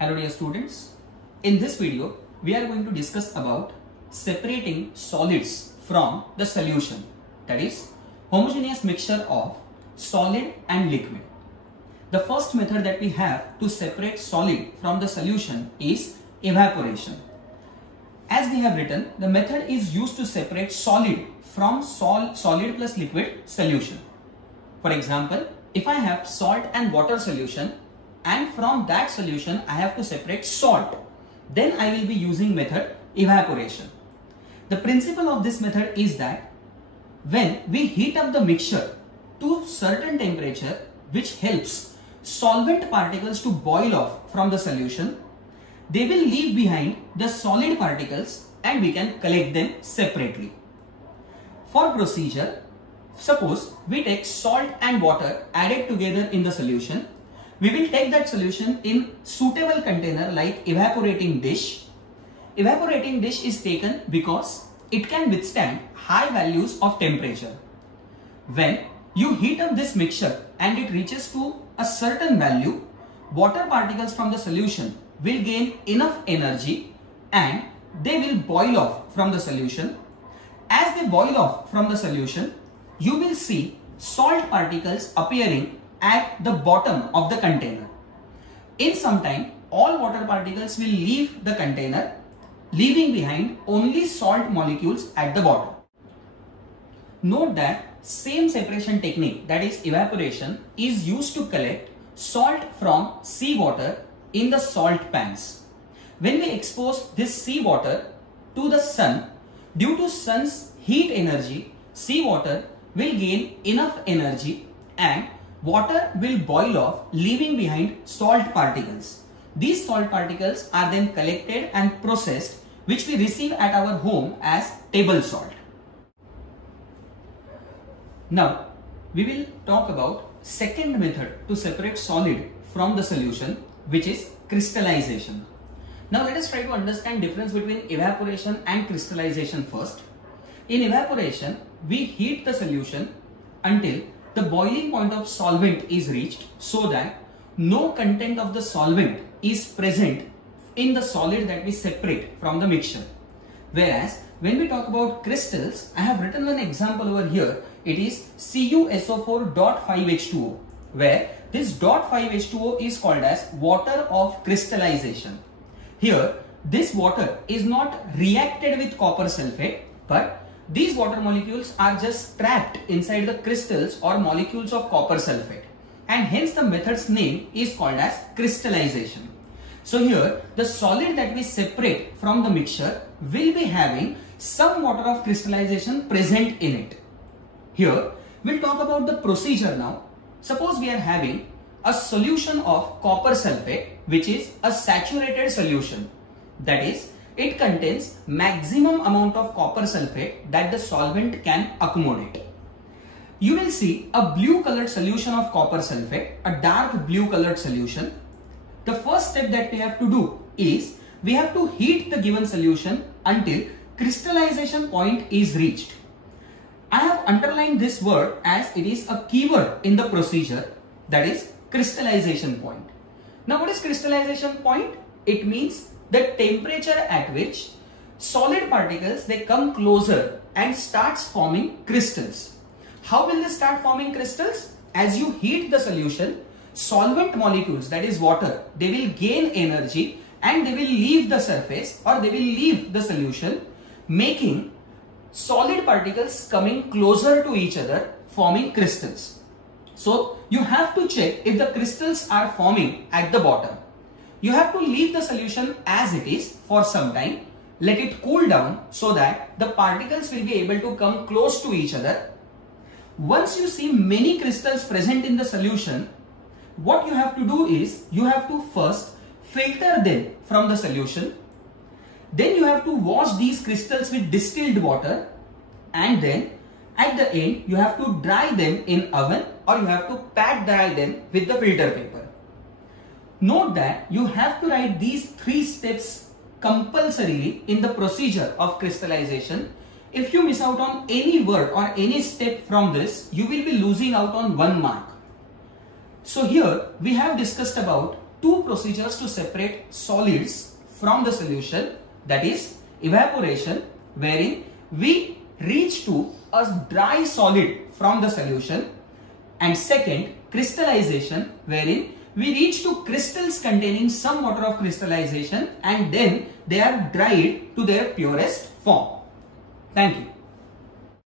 Hello dear students, in this video we are going to discuss about separating solids from the solution, that is homogeneous mixture of solid and liquid. The first method that we have to separate solid from the solution is evaporation. As we have written, the method is used to separate solid from solid plus liquid solution. For example, if I have salt and water solution and from that solution I have to separate salt, then I will be using method evaporation. The principle of this method is that when we heat up the mixture to certain temperature which helps solvent particles to boil off from the solution, they will leave behind the solid particles and we can collect them separately. For procedure, suppose we take salt and water added together in the solution. We will take that solution in suitable container like evaporating dish. Evaporating dish is taken because it can withstand high values of temperature. When you heat up this mixture and it reaches to a certain value, water particles from the solution will gain enough energy and they will boil off from the solution. As they boil off from the solution, you will see salt particles appearing at the bottom of the container. In some time, all water particles will leave the container, leaving behind only salt molecules at the bottom. Note that same separation technique, that is evaporation, is used to collect salt from seawater in the salt pans. When we expose this seawater to the sun, due to sun's heat energy, seawater will gain enough energy and water will boil off, leaving behind salt particles. These salt particles are then collected and processed, which we receive at our home as table salt. Now, we will talk about second method to separate solid from the solution, which is crystallization. Now, let us try to understand difference between evaporation and crystallization first. In evaporation, we heat the solution until the boiling point of solvent is reached so that no content of the solvent is present in the solid that we separate from the mixture. Whereas when we talk about crystals, I have written an example over here. It is CuSO4.5H2O, where this .5H2O is called as water of crystallization. Here, this water is not reacted with copper sulfate, but these water molecules are just trapped inside the crystals or molecules of copper sulfate, and hence the method's name is called as crystallization. So here the solid that we separate from the mixture will be having some water of crystallization present in it. Here we'll talk about the procedure now. Suppose we are having a solution of copper sulfate, which is a saturated solution, that is, it contains maximum amount of copper sulfate that the solvent can accommodate. You will see a blue colored solution of copper sulfate, a dark blue colored solution. The first step that we have to do is we have to heat the given solution until crystallization point is reached. I have underlined this word as it is a keyword in the procedure, that is crystallization point. Now, what is crystallization point? It means the temperature at which solid particles, they come closer and starts forming crystals. How will they start forming crystals? As you heat the solution, solvent molecules, that is water, they will gain energy and they will leave the surface or they will leave the solution, making solid particles coming closer to each other, forming crystals. So you have to check if the crystals are forming at the bottom. You have to leave the solution as it is for some time, let it cool down so that the particles will be able to come close to each other. Once you see many crystals present in the solution, what you have to do is you have to first filter them from the solution. Then you have to wash these crystals with distilled water, and then at the end you have to dry them in oven or you have to pat dry them with the filter paper. Note that you have to write these three steps compulsorily in the procedure of crystallization. If you miss out on any word or any step from this, you will be losing out on 1 mark. So here we have discussed about two procedures to separate solids from the solution, that is evaporation, wherein we reach to a dry solid from the solution, and second, crystallization, wherein we reach to crystals containing some water of crystallization and then they are dried to their purest form. Thank you.